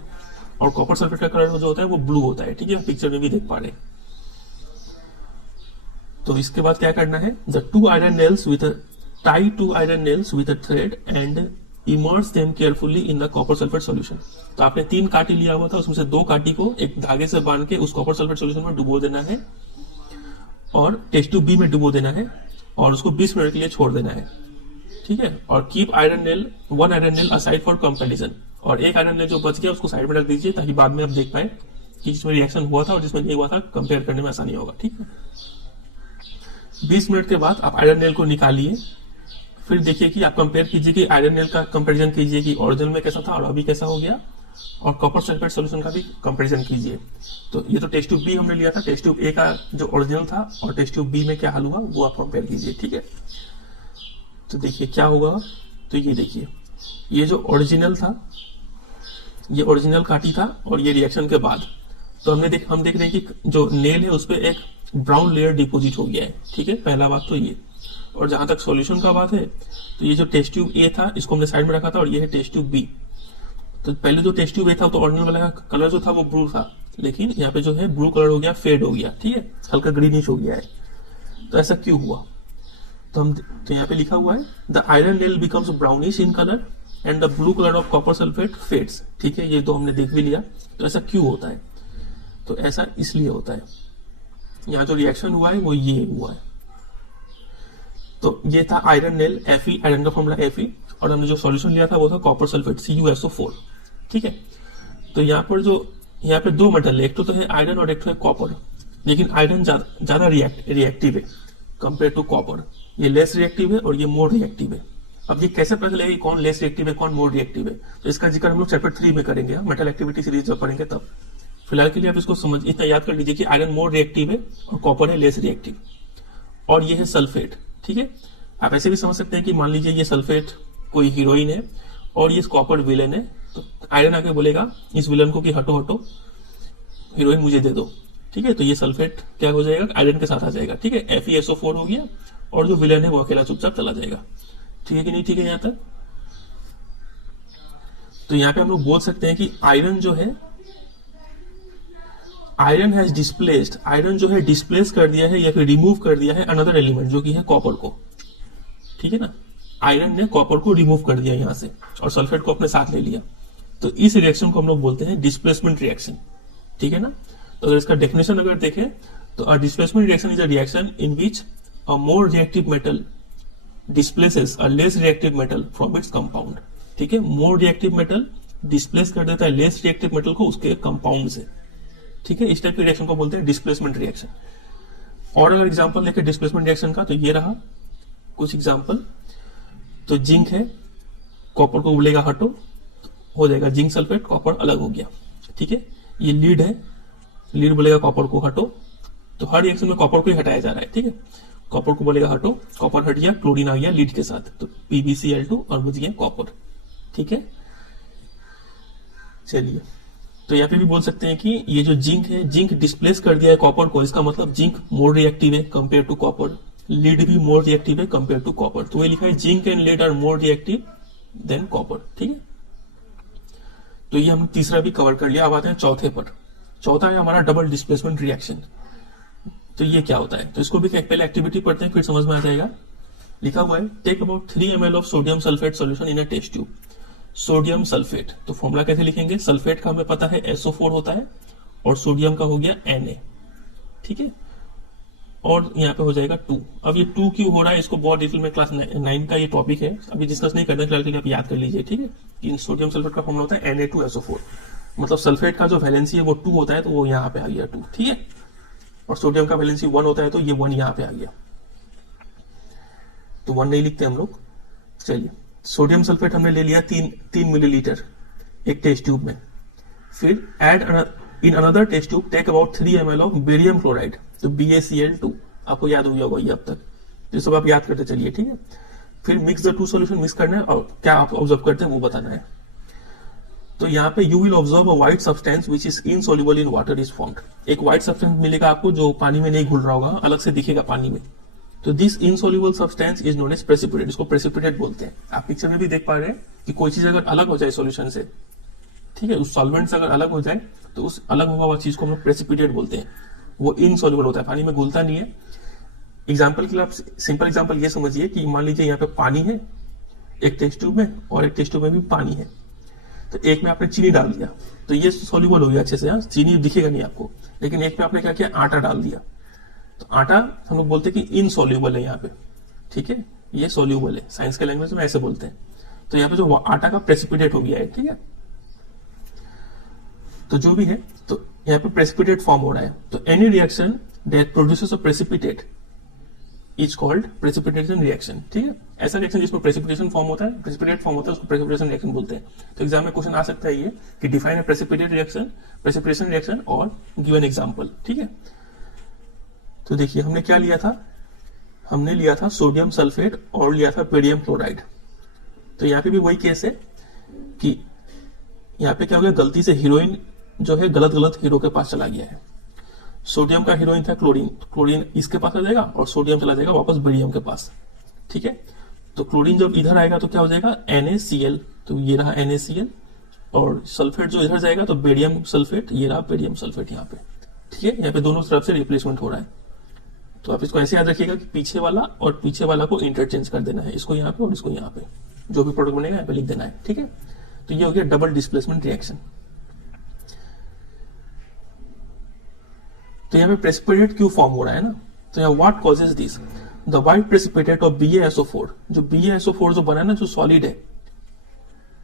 और कॉपर सल्फेट का कलर जो होता है वो ब्लू होता है। ठीक है, पिक्चर में भी देख पा रहे हैं। तो इसके बाद क्या करना है, the 2 iron nails with tie 2 iron nails with a thread and immerse them carefully in the copper sulfate solution। तो आपने 3 काटी लिया हुआ था, उसमें से 2 काटी को एक धागे से बांध के उस कॉपर सल्फेट सॉल्यूशन में डुबो देना है और टेस्ट ट्यूब B में डुबो देना है और उसको 20 मिनट के लिए छोड़ देना है। ठीक है, और keep iron nail, one iron nail aside for comparison, और एक आयरन नेल जो बच गया उसको साइड में रख दीजिए ताकि बाद में आप देख पाए कि जिसमें रिएक्शन हुआ था और जिसमें नहीं हुआ था कंपेयर करने में आसानी होगा। ठीक है, 20 मिनट के बाद आप आयरन नेल को निकालिए, फिर देखिए कि आप कंपेयर कीजिए कि आयरन नेल का कंपैरिजन कीजिए कि ओरिजिनल में कैसा था और अभी कैसा हो गया, और कॉपर सल्फेट सॉल्यूशन का भी कंपैरिजन कीजिए। तो ये तो टेस्ट ट्यूब बी हमने लिया था, टेस्ट ट्यूब ए का जो ओरिजिनल था और टेस्ट ट्यूब बी में क्या हल हुआ वो आप कंपेयर कीजिए। ठीक है, तो देखिए क्या होगा, तो ये देखिए ये जो ओरिजिनल था, ये ओरिजिनल काटी था और ये रिएक्शन के बाद, तो हम देख रहे हैं कि जो नेल है उस पर एक ब्राउन लेयर डिपोजिट हो गया है। ठीक है, पहला बात तो ये। और जहां तक सॉल्यूशन का बात है, तो ये जो टेस्ट ट्यूब ए था इसको हमने साइड में रखा था और ये है टेस्ट ट्यूब बी। तो पहले जो टेस्ट ट्यूब ए था तो ओरिजिनल वाला कलर जो था वो ब्लू था, लेकिन यहाँ पे जो है ब्लू कलर हो गया, फेड हो गया। ठीक है, हल्का ग्रीनिश हो गया है। तो ऐसा क्यों हुआ, तो यहाँ पे लिखा हुआ है the iron nail becomes brownish in colour and the blue colour of copper sulphate fades. ठीक है, ये तो हमने देख भी लिया। तो ऐसा क्यों होता है, तो ऐसा इसलिए होता है, यहाँ जो रिएक्शन हुआ है वो ये हुआ है। तो ये था आयरन नेल Fe, आयरन का फॉर्मूला Fe, और हमने जो सॉल्यूशन लिया था वो था कॉपर सल्फेट CuSO4। ठीक है, तो यहाँ पे दो मेटल है, एक तो है आयरन और एक तो है कॉपर, लेकिन आयरन ज्यादा रिएक्टिव है कंपेयर टू कॉपर, ये लेस रिएक्टिव है और ये मोर रिएक्टिव है। अब ये कैसे पता चलेगा कि कौन लेस रिएक्टिव है कौन मोर रिएक्टिव है, तो इसका जिक्र हम लोग चैप्टर 3 में करेंगे, मेटल एक्टिविटी सीरीज जब पढ़ेंगे तब। फिलहाल के लिए आप इसको इतना याद कर लीजिए कि आयरन मोर रिएक्टिव है और कॉपर है लेस रिएक्टिव, और ये है सल्फेट। ठीक है, आप ऐसे भी समझ सकते हैं कि मान लीजिए ये सल्फेट कोई हीरोइन है और ये कॉपर विलेन है, तो आयरन आके बोलेगा इस विलन को कि हटो हटो, हीरोइन मुझे दे दो। ठीक है, तो ये सल्फेट क्या हो जाएगा, आयरन के साथ आ जाएगा। ठीक है, FeSO4 हो गया और जो विलन है वो अकेला चुपचाप चला जाएगा। ठीक है कि नहीं, ठीक है यहाँ तक। तो यहाँ पे हम लोग बोल सकते हैं कि आयरन जो है, आयरन हैज डिस्प्लेस्ड, आयरन जो है डिस्प्लेस कर दिया है या फिर रिमूव कर दिया है अनदर एलिमेंट जो कि है कॉपर को। ठीक है ना, आयरन ने कॉपर को रिमूव कर दिया यहां से और सल्फेट को अपने साथ ले लिया। तो इस रिएक्शन को हम लोग बोलते हैं डिस्प्लेसमेंट रिएक्शन। ठीक है ना, तो अगर इसका डेफिनेशन अगर देखें तो a displacement reaction is a reaction in which a more reactive metal displaces a less reactive metal from its compound. ठीक है, मोर रिएक्टिव मेटल डिस्प्लेस कर देता है लेस रिएक्टिव मेटल को उसके कंपाउंड से। ठीक है, इस टाइप के रिएक्शन को बोलते हैं डिस्प्लेसमेंट रिएक्शन। और अगर एग्जांपल देखें डिस्प्लेसमेंट रिएक्शन का, तो ये रहा कुछ एग्जांपल। तो जिंक है, कॉपर को बोलेगा हटो, हो जाएगा जिंक सल्फेट, कॉपर अलग हो गया। ठीक है, ये लीड है, लीड बोलेगा कॉपर को हटो, तो हर रिएक्शन में कॉपर को ही हटाया जा रहा है। ठीक है, कॉपर को बोलेगा हटो, कॉपर हट गया, क्लोरीन आ गया लीड के साथ, तो PbCl2 और बच गया कॉपर। ठीक है, चलिए, तो यहाँ पे भी बोल सकते हैं कि ये जो जिंक है, जिंक डिस्प्लेस कर दिया है कॉपर को, इसका मतलब जिंक मोर रिएक्टिव है कंपेयर टू कॉपर, लीड भी मोर रिएक्टिव है कंपेयर टू कॉपर। तो ये लिखा है zinc and lead are more reactive than copper. ठीक है, तो ये हमने तीसरा भी कवर कर लिया। अब आते हैं चौथे पर। चौथा है हमारा डबल डिस्प्लेसमेंट रिएक्शन। तो ये क्या होता है, तो इसको भी पहले एक्टिविटी पढ़ते हैं फिर समझ में आ जाएगा। लिखा हुआ है take about 3 ml of sodium sulphate solution in a test tube. Sodium sulphate, तो फॉर्मूला कैसे लिखेंगे, सल्फेट का हमें पता है SO4 होता है और सोडियम का हो गया Na। ठीक है, और यहाँ पे हो जाएगा 2। अब ये 2 क्यों हो रहा है, इसको बहुत डिटेल में क्लास 9 का ये टॉपिक है, अभी डिस्कस नहीं करना, फिलहाल के लिए आप याद कर लीजिए। ठीक है, कि सोडियम सल्फेट का फॉर्मूला होता है Na2SO4, मतलब सल्फेट का जो वैलेंसी है वो 2 होता है, तो वो यहाँ पे आ गया 2। ठीक है, और सोडियम का वैलेंसी 1 होता है, तो ये 1 यहाँ पे आ गया, तो 1 नहीं लिखते हम लोग। चलिए, सोडियम सल्फेट हमने ले लिया 3 मिलीलीटर एक टेस्ट ट्यूब में, फिर add in another test tube take about 3 ml of barium chloride, तो BaCl2, आपको याद हो गया होगा ये अब तक, तो सब आप याद करते चलिए। ठीक है, फिर मिक्स द 2 सॉल्यूशन, मिक्स करना है और क्या आप ऑब्जर्व करते हैं वो बताना है। तो यहाँ पे you will observe a white substance which is insoluble in water is formed. एक व्हाइट सब्सटेंस मिलेगा आपको जो पानी में नहीं घुल रहा होगा, अलग से दिखेगा पानी में, तो this insoluble substance is known as precipitate, इसको प्रेसिपिटेट बोलते हैं। आप पिक्चर में भी देख पा रहे हैं कि कोई चीज अगर अलग हो जाए सॉल्यूशन से, ठीक है, उस सॉल्वेंट से अगर अलग हो जाए तो उस अलग हुआ हुआ चीज को हम लोग प्रेसिपिटेट बोलते हैं। वो इनसॉल्युबल होता है, पानी में घुलता नहीं है। एग्जाम्पल के लिए आप सिंपल एग्जाम्पल ये समझिए कि मान लीजिए यहाँ पे पानी है एक टेस्ट ट्यूब में और एक टेस्ट ट्यूब में भी पानी है, तो एक में आपने चीनी डाल दिया तो ये सॉल्युबल हो गया अच्छे से, चीनी दिखेगा नहीं आपको, लेकिन एक में आपने क्या किया, आटा डाल दिया, तो आटा हम लोग बोलते हैं कि इनसॉल्युबल है यहाँ पे। ठीक है, ये सोल्यूबल है, साइंस के लैंग्वेज में ऐसे बोलते हैं। तो यहाँ पे जो आटा का प्रेसिपिटेट हो गया है, ठीक है। तो जो भी है, तो यहाँ पे प्रेसिपिटेट फॉर्म हो रहा है। तो any reaction that produces a precipitate is called precipitation reaction, ठीक है। ऐसा रिएक्शन जिसमें प्रेसिपिटेशन फॉर्म होता है, प्रेसिपिटेट फॉर्म होता है, उसको प्रेसिपिटेशन रिएक्शन बोलते हैं। तो एग्जाम में क्वेश्चन आ सकता है ये कि define a precipitate reaction, precipitation reaction और गिव एन एग्जांपल, ठीक है। तो देखिए हमने क्या लिया था, हमने लिया था सोडियम सल्फेट और लिया था बेरियम क्लोराइड। तो यहाँ पे भी वही केस है कि यहाँ पे क्या हो गया, गलती से हीरोइन जो है गलत हीरो के पास चला गया है। सोडियम का हीरोइन था क्लोरीन, क्लोरीन इसके पास आ जाएगा और सोडियम चला जाएगा वापस बेरियम के पास, ठीक है। तो क्लोरीन जब इधर आएगा तो क्या हो जाएगा, NaCl, तो ये रहा NaCl, और सल्फेट जो इधर जाएगा तो बेरियम सल्फेट, ये रहा बेरियम सल्फेट यहाँ पे, ठीक है। यहाँ पे दोनों तरफ से रिप्लेसमेंट हो रहा है। तो आप इसको ऐसे याद रखिएगा कि पीछे वाला और पीछे वाला को इंटरचेंज कर देना है, इसको यहाँ पे और इसको यहाँ पे, जो भी प्रोडक्ट बनेगा यहाँ पे लिख देना है, ठीक है। तो ये हो गया डबल डिस्प्लेसमेंट रिएक्शन। तो यहाँ पे प्रेसिपिटेट क्यों फॉर्म हो रहा है ना, तो यहाँ what causes this, the white precipitate of BaSO4, जो BaSO4 जो बना है ना, जो सॉलिड है।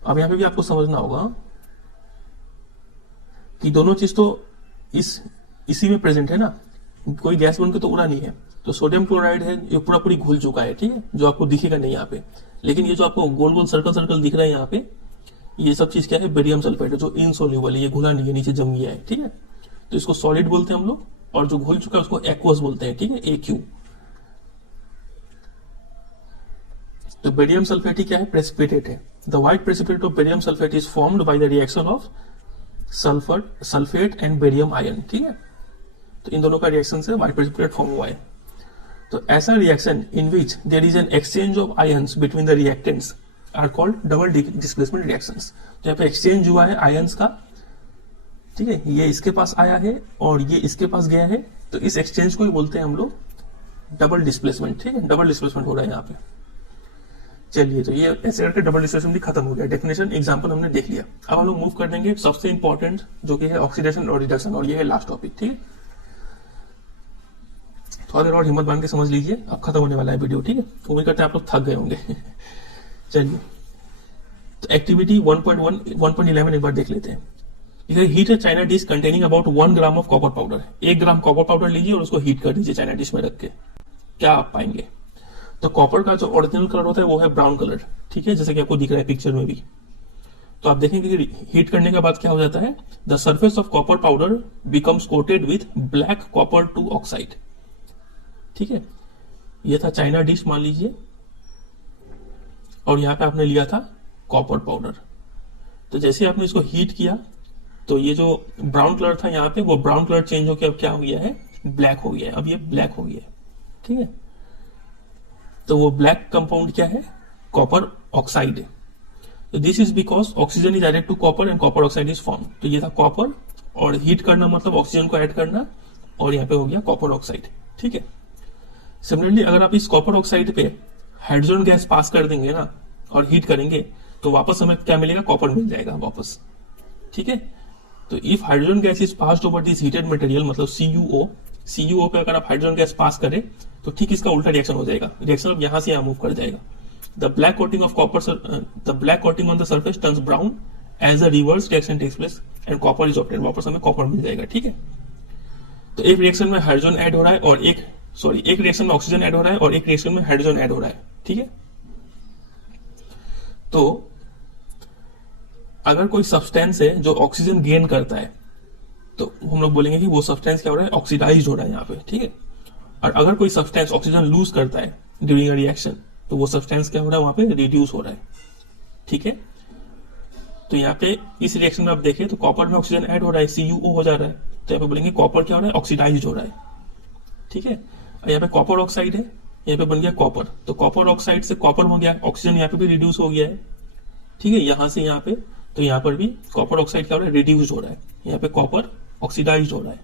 अब यहाँ पे भी आपको समझना होगा कि दोनों चीज तो इसी में प्रेजेंट है ना, कोई गैस बन के तो उड़ा नहीं है। तो सोडियम क्लोराइड है, ये पूरा पूरी घुल चुका है, ठीक है, जो आपको दिखेगा नहीं यहाँ पे। लेकिन ये जो आपको गोल गोल सर्कल दिख रहा है यहाँ पे, ये सब चीज क्या है, बेरियम सल्फेट है, जो इनसोल्यूबल है, ये घुला नहीं है, नीचे जम गया है, ठीक है। तो इसको सॉलिड बोलते हैं हम लोग, और जो घुल चुका है उसको एक्वस बोलते हैं, ठीक है, AQ। तो बेरियम सल्फेट ही क्या है, प्रेसिपिटेट है। The white precipitate of barium sulphate is formed by the reaction of sulphate and barium ion, ठीक है। तो इन दोनों का रिएक्शन से व्हाइट प्रेसिपिटेट फॉर्म हुआ है। तो ऐसा reaction in which there is an exchange of ions between the reactants are called double displacement reactions. तो यहाँ पे एक्सचेंज हुआ है आयंस का, ठीक है, ये इसके पास आया है और ये इसके पास गया है, तो इस एक्सचेंज को ही बोलते हैं हम लोग डबल डिस्प्लेसमेंट, ठीक है। डबल डिस्प्लेसमेंट हो रहा है यहाँ पे। चलिए, तो ये ऐसे करके डबल डिस्प्लेसमेंट भी खत्म हो गया, डेफिनेशन एग्जांपल हमने देख लिया। अब हम लोग मूव कर देंगे सबसे इंपॉर्टेंट जो कि है ऑक्सीडेशन और रिडक्शन, और ये है लास्ट टॉपिक, ठीक है। थोड़ा देर और हिम्मत बांध के समझ लीजिए, अब खत्म होने वाला है वीडियो, ठीक है। उम्मीद करते हैं आप लोग थक गए होंगे। चलिए, तो एक्टिविटी 1.11 एक बार देख लेते हैं। इधर हीट है China dish containing about 1 gram of copper powder. 1 gram copper powder लीजिए और उसको हीट कर दीजिए चाइना डिश में रख के, क्या आप पाएंगे। तो कॉपर का जो ओरिजिनल कलर होता है वो है ब्राउन कलर, ठीक है, जैसे कि आपको दिख रहा है पिक्चर में भी। तो आप देखेंगे कि हीट करने के बाद क्या हो जाता है, the surface of copper powder becomes coated with black copper 2 oxide, ठीक है। ये था चाइना डिश मान लीजिए, और यहां पे आपने लिया था कॉपर पाउडर। तो जैसे आपने इसको हीट किया तो ये जो ब्राउन कलर था यहाँ पे, वो ब्राउन कलर चेंज होकर अब क्या हो गया है, ब्लैक हो गया है। अब ये ब्लैक हो गया है, ठीक है। तो वो ब्लैक कंपाउंड क्या है, कॉपर ऑक्साइड है। तो this is because oxygen is added to copper and copper oxide is form. तो ये था कॉपर, और हीट करना मतलब ऑक्सीजन को ऐड करना, और यहाँ पे हो गया कॉपर ऑक्साइड, ठीक है। सिमिलरली अगर आप इस कॉपर ऑक्साइड पे हाइड्रोजन गैस पास कर देंगे ना और हीट करेंगे, तो वापस हमें क्या मिलेगा, कॉपर मिल जाएगा वापस, ठीक है। तो if hydrogen gas is passed over this heated material, मतलब CuO पे अगर आप हाइड्रोजन गैस पास करें तो ठीक इसका उल्टा रिएक्शन हो जाएगा। रिएक्शन अब यहां से यहां मूव कर जाएगा। The black coating on the surface turns brown as a reverse reaction takes place and copper is obtained, वापस हमें कॉपर मिल जाएगा, ठीक है। तो एक रिएक्शन में हाइड्रोजन ऐड हो रहा है और एक रिएक्शन में ऑक्सीजन ऐड हो रहा है और एक रिएक्शन में हाइड्रोजन ऐड हो रहा है, ठीक है। तो अगर कोई सब्सटेंस है जो ऑक्सीजन गेन करता है, तो हम लोग बोलेंगे कि वो सब्सटेंस क्या हो रहा है, ऑक्सीडाइज हो रहा है यहाँ पे, ठीक है। और अगर कोई सब्सटेंस ऑक्सीजन लूज करता है ड्यूरिंग अ रिएक्शन, तो वो सब्सटेंस क्या हो रहा है, वहां पे रिड्यूस हो रहा है, ठीक है। तो यहाँ पे इस रिएक्शन में आप देखें तो कॉपर में ऑक्सीजन ऐड हो रहा है, CuO हो जा रहा है, तो यहाँ पे बोलेंगे कॉपर क्या हो रहा है, ऑक्सीडाइज हो रहा है, ठीक है। और यहाँ पे कॉपर ऑक्साइड है, यहाँ पे बन गया कॉपर, तो कॉपर ऑक्साइड से कॉपर हो गया, ऑक्सीजन यहाँ पे भी रिड्यूस हो गया है, ठीक है, यहां से यहाँ पे। तो यहाँ पर भी कॉपर ऑक्साइड क्या हो रहा है, रिड्यूस हो रहा है, यहाँ पे कॉपर ऑक्सीडाइज हो रहा है,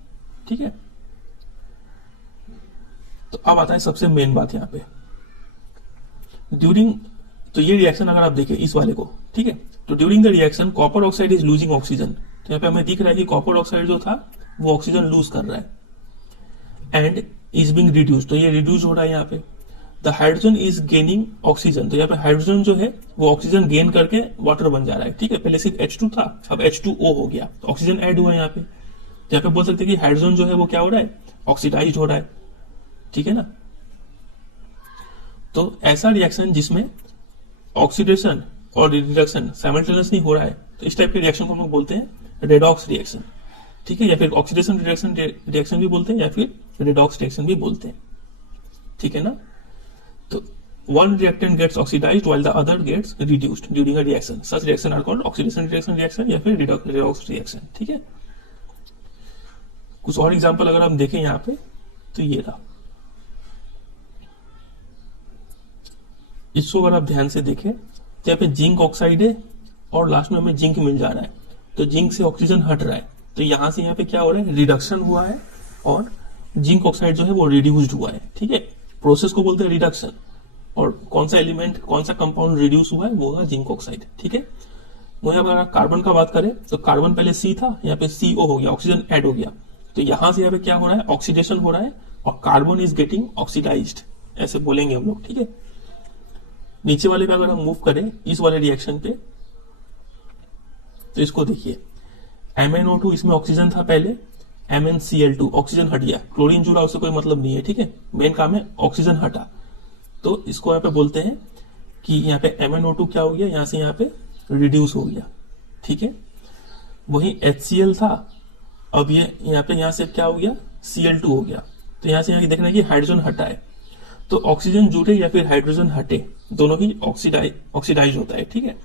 ठीक है। तो अब आता है सबसे मेन बात यहाँ पे, तो ये रिएक्शन अगर आप देखें इस वाले को, ठीक है, तो during the reaction copper oxide is losing oxygen. तो यहाँ पे हमें दिख रहा है कि कॉपर ऑक्साइड जो था वो ऑक्सीजन लूज कर रहा है एंड इज बिंग रिड्यूस, तो ये रिड्यूस हो रहा है यहाँ पे। The hydrogen is gaining oxygen, तो यहाँ पे हाइड्रोजन जो है वो ऑक्सीजन गेन करके वाटर बन जा रहा है, ठीक है। पहले सिर्फ H2 था, अब H2O हो गया, तो ऑक्सीजन ऐड हुआ यहाँ पे। यहाँ पे बोल सकते हैं कि हाइड्रोजन जो है वो क्या हो रहा है, ऑक्सीडाइज हो रहा है, ठीक है ना। तो ऐसा रिएक्शन जिसमें ऑक्सीडेशन और रिडक्शन साइमल्टेनियसली हो रहा है, तो इस टाइप के रिएक्शन को हम लोग बोलते हैं रेडॉक्स रिएक्शन, ठीक है, या फिर ऑक्सीडेशन रिडक्शन रिएक्शन भी बोलते हैं, या फिर रेडॉक्स रिएक्शन भी बोलते हैं, ठीक है ना। तो one reactant gets oxidized while the other gets reduced during a reaction. Such reaction are called oxidation reduction reaction या फिर redox reaction, ठीक है। कुछ और एग्जांपल अगर हम देखें यहाँ पे, तो ये रहा, इसको अगर आप ध्यान से देखें तो यहाँ पे जिंक ऑक्साइड है और लास्ट में हमें जिंक मिल जा रहा है, तो जिंक से ऑक्सीजन हट रहा है, तो यहां से यहाँ पे क्या हो रहा है, रिडक्शन हुआ है और जिंक ऑक्साइड जो है वो रिड्यूस्ड हुआ है, ठीक है। प्रोसेस को बोलते हैं रिडक्शन, और कौन सा एलिमेंट, कौन सा कंपाउंड रिड्यूस हुआ है, वो होगा जिंक ऑक्साइड, ठीक है। वहीं अगर कार्बन का बात करें तो कार्बन पहले C था, यहाँ पे CO हो गया, ऑक्सीजन ऐड हो गया, तो यहां से यहाँ पे क्या हो रहा है, ऑक्सीडेशन हो रहा है और कार्बन इज गेटिंग ऑक्सीडाइज्ड, ऐसे बोलेंगे हम लोग, ठीक है। नीचे वाले पे अगर हम मूव करें इस वाले रिएक्शन पे, तो इसको देखिए, MnO2 इसमें ऑक्सीजन था पहले, MnCl2 ऑक्सीजन हट गया, क्लोरीन जुड़ा उससे कोई मतलब नहीं है, ठीक है, मेन काम है ऑक्सीजन हटा, तो इसको यहाँ पे बोलते हैं कि यहाँ पे MnO2 क्या हो गया, यहाँ से यहाँ पे रिड्यूस हो गया, ठीक है। वही HCl था, अब ये यहाँ से क्या हो गया, Cl2 हो गया, तो यहाँ से यहाँ देखना है कि हाइड्रोजन हटा है, तो ऑक्सीजन जुड़े या फिर हाइड्रोजन हटे, दोनों ही ऑक्सीडाइज होता है, ठीक है।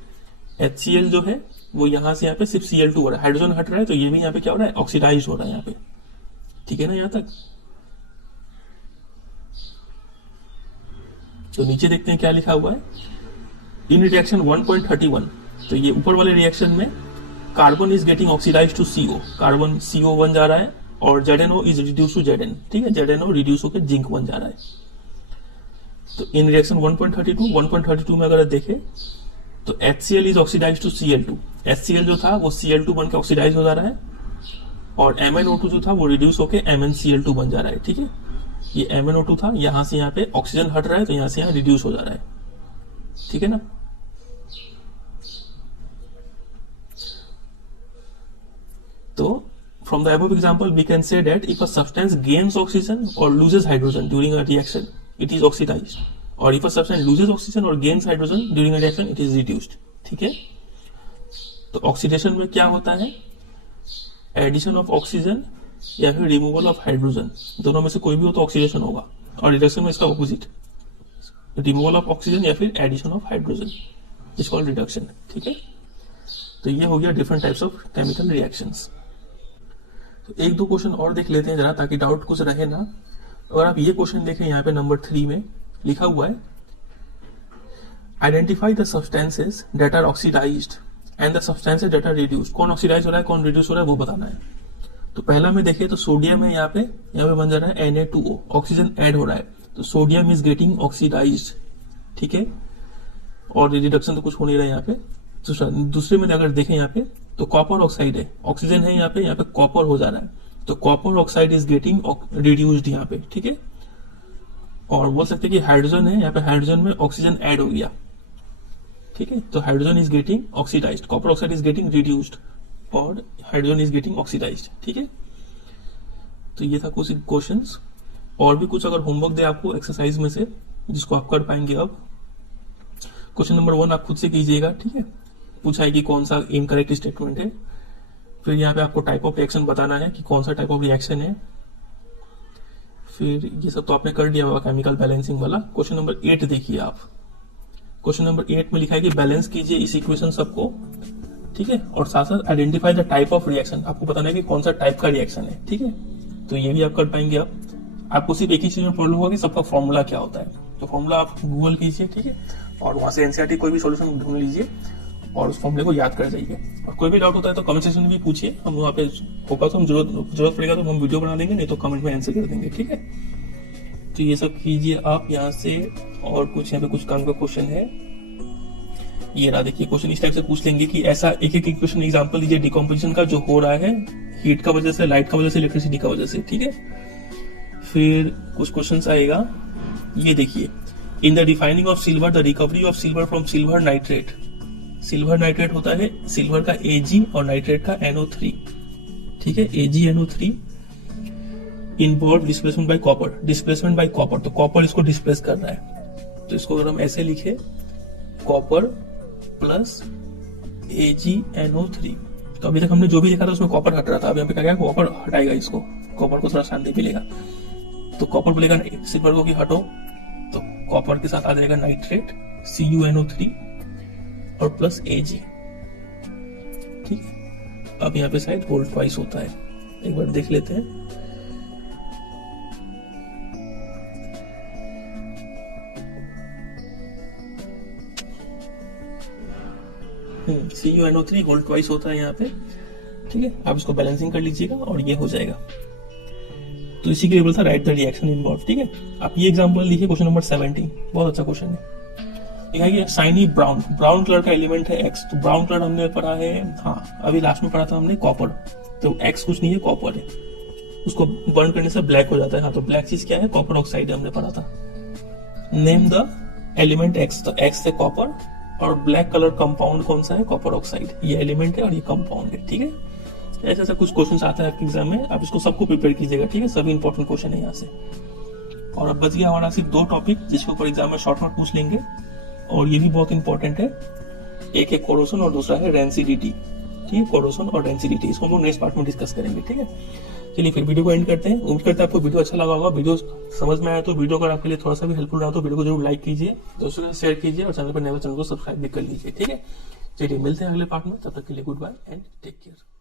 HCl जो है वो यहाँ से यहाँ पे सिर्फ Cl2 हो रहा है, हाइड्रोजन हट रहा है, तो ये भी यहाँ पे क्या हो रहा है, ऑक्सीडाइज हो रहा है यहाँ पे, ठीक है ना यहाँ तक। तो नीचे देखते हैं क्या लिखा हुआ है, इन रिएक्शन 1.31, तो ये ऊपर वाले रिएक्शन में carbon is getting oxidise to CO, carbon CO बन जा रहा है और ZNO is reduce to Zn, ठीक है, ZNO रिड्यूस होकर जिंक बन जा रहा है। तो इन रिएक्शन 1.32 में अगर देखें तो HCl is oxidise to Cl2, HCl जो था वो Cl2 बन के ऑक्सीडाइज हो जा रहा है और MnO2 जो था वो रिड्यूस होकर MnCl2 बन जा रहा है, ठीक है। ये MnO2 था, यहां से यहाँ पे ऑक्सीजन हट रहा है, तो यहां से यहाँ रिड्यूस हो जा रहा है, ठीक है ना। तो from the above example we can say that if a substance gains oxygen और loses hydrogen during a reaction it is oxidized, और if a substance loses oxygen और gains hydrogen during a reaction it is reduced, ठीक है। तो oxidation में क्या होता है, एडिशन ऑफ ऑक्सीजन या फिर रिमूवल ऑफ हाइड्रोजन, दोनों में से कोई भी हो तो ऑक्सीडेशन होगा, और रिडक्शन में इसका ऑपोजिट, रिमूवल ऑफ ऑक्सीजन या फिर addition of hydrogen is called reduction, ठीक है। तो ये हो गया different types of chemical reactions. तो एक दो क्वेश्चन और देख लेते हैं जरा, ताकि डाउट कुछ रहे ना। अगर आप ये क्वेश्चन देखें यहाँ पे नंबर 3 में लिखा हुआ है, identify the substances that are oxidised and the substances that are reduced, कौन ऑक्सीडाइज हो रहा है कौन रिड्यूस हो रहा है वो बताना है। तो पहला में देखें तो सोडियम है, यहाँ पे बन जा रहा है Na2O, ऑक्सीजन ऐड हो रहा है, तो सोडियम इज गेटिंग ऑक्सीडाइज्ड, ठीक है, और रिडक्शन तो कुछ हो नहीं रहा है यहाँ पे। दूसरे में अगर देखें यहाँ पे तो कॉपर ऑक्साइड है, ऑक्सीजन है यहाँ पे कॉपर हो जा रहा है, तो copper oxide is getting reduced यहाँ पे, ठीक है। और बोल सकते हैं कि हाइड्रोजन है, यहाँ पे हाइड्रोजन में ऑक्सीजन ऐड हो गया, ठीक है, तो hydrogen is getting oxidised, copper oxide is getting reduced और हाइड्रोजन इज गेटिंग ऑक्सीडाइज्ड, ठीक है। तो ये था कुछ क्वेश्चंस, और भी कुछ अगर होमवर्क दे आपको एक्सरसाइज में से जिसको आप कर पाएंगे। अब क्वेश्चन नंबर 1 आप खुद से कीजिएगा, ठीक है। पूछा है कि कौन सा इनकरेक्ट स्टेटमेंट है, फिर यहाँ पे आपको टाइप ऑफ रिएक्शन बताना है कि कौन सा टाइप ऑफ रिएक्शन है, फिर ये सब तो आपने कर दिया होगा केमिकल बैलेंसिंग वाला। क्वेश्चन नंबर 8 देखिए आप, क्वेश्चन नंबर 8 में लिखा है कि बैलेंस कीजिए इस इक्वेशन सबको, ठीक है, और साथ साथ identify the type of reaction, आपको बताना है कि कौन सा टाइप का रिएक्शन है, ठीक है। तो ये भी आप कर पाएंगे। आपको सिर्फ एक ही चीज में प्रॉब्लम होगा कि सबका फॉर्मूला क्या होता है, तो फॉर्मूला आप गूगल कीजिए, ठीक है, और वहां से एनसीईआरटी कोई भी सॉल्यूशन ढूंढ लीजिए और उस फॉर्मूले को याद कर जाइए। और कोई भी डाउट होता है तो कमेंट सेक्शन में भी पूछिए, हम वहाँ पे होगा तो हम जरूरत पड़ेगा तो हम वीडियो बना देंगे, नहीं तो कमेंट में आंसर कर देंगे, ठीक है। तो ये सब कीजिए आप यहाँ से। और कुछ यहाँ पे कुछ काम का क्वेश्चन है, ये रहा, देखिए क्वेश्चन इस टाइप से पूछ लेंगे कि ऐसा एक एक क्वेश्चन एग्जांपल दीजिए डिकम्पोजिशन का जो हो रहा है हीट का वजह से, लाइट का वजह से, इलेक्ट्रिसिटी का वजह से, ठीक है। फिर कुछ क्वेश्चन आएगा, ये देखिए in the refining of silver the recovery of silver from silver nitrate, silver nitrate होता है सिल्वर का Ag और नाइट्रेट का NO3, ठीक है, AgNO3 involve displacement bye copper, displacement bye copper, तो कॉपर इसको डिस्प्लेस कर रहा है, तो इसको अगर हम ऐसे लिखे कॉपर प्लस AgNO3, तो अभी तक हमने जो भी लिखा था उसमें कॉपर हट रहा था, अब यहाँ पे क्या गया, कॉपर हटाएगा इसको, कॉपर को थोड़ा शांति मिलेगा, तो कॉपर बोलेगा सिल्वर को कि हटो, तो कॉपर के साथ आ जाएगा नाइट्रेट CuNO3 और प्लस Ag, ठीक है। अब यहाँ पे शायद गोल्ड ट्वाइस होता है, एक बार देख लेते हैं। CuNO3 गोल्ड ट्वाइस होता है यहाँ पे, ठीक है। आप इसको बैलेंसिंग कर लीजिएगा और ये हो जाएगा, तो इसी के लिए बोलता राइट द रिएक्शन इन्वॉल्व, ठीक है। आप ये एग्जांपल लिखिए, क्वेश्चन नंबर 17, बहुत अच्छा क्वेश्चन है। देखा कि शाइनी ब्राउन, ब्राउन कलर का एलिमेंट है X, तो ब्राउन कलर हमने पढ़ा है, हाँ अभी लास्ट में पढ़ा था हमने कॉपर, तो X कुछ नहीं है कॉपर है, उसको बर्न करने से ब्लैक हो जाता है, हाँ तो ब्लैक चीज क्या है, कॉपर ऑक्साइड हमने पढ़ा था। नेम द एलिमेंट X, तो X से कॉपर और ब्लैक कलर कंपाउंड कौन सा है, कॉपर ऑक्साइड, ये एलिमेंट है और ये कंपाउंड है, ठीक है। ऐसा ऐसा कुछ क्वेश्चन आता है आपके एग्जाम में, आप इसको सबको प्रिपेयर कीजिएगा, ठीक है, सभी इंपॉर्टेंट क्वेश्चन है यहाँ से। और अब बच गया हमारा सिर्फ 2 टॉपिक जिसके ऊपर एग्जाम में शॉर्ट नोट पूछ लेंगे, और ये भी बहुत इंपॉर्टेंट है, एक है कोरोसन और दूसरा है रेंसिडिटी, ठीक है, कोरोसन और रेंसिडिटी, इसको हम लोग नेक्स्ट पार्ट में डिस्कस करेंगे, ठीक है। चलिए फिर वीडियो को एंड करते हैं, उम्मीद करते हैं आपको वीडियो अच्छा लगा होगा, वीडियो समझ में आया तो वीडियो अगर आपके लिए थोड़ा सा भी हेल्पफुल रहा तो वीडियो को जरूर लाइक कीजिए, दोस्तों के साथ शेयर कीजिए और चैनल पर नए चैनल को सब्सक्राइब भी कर लीजिए, ठीक है। चलिए मिलते हैं अगले पार्ट में, तब तक के लिए goodbye and take care.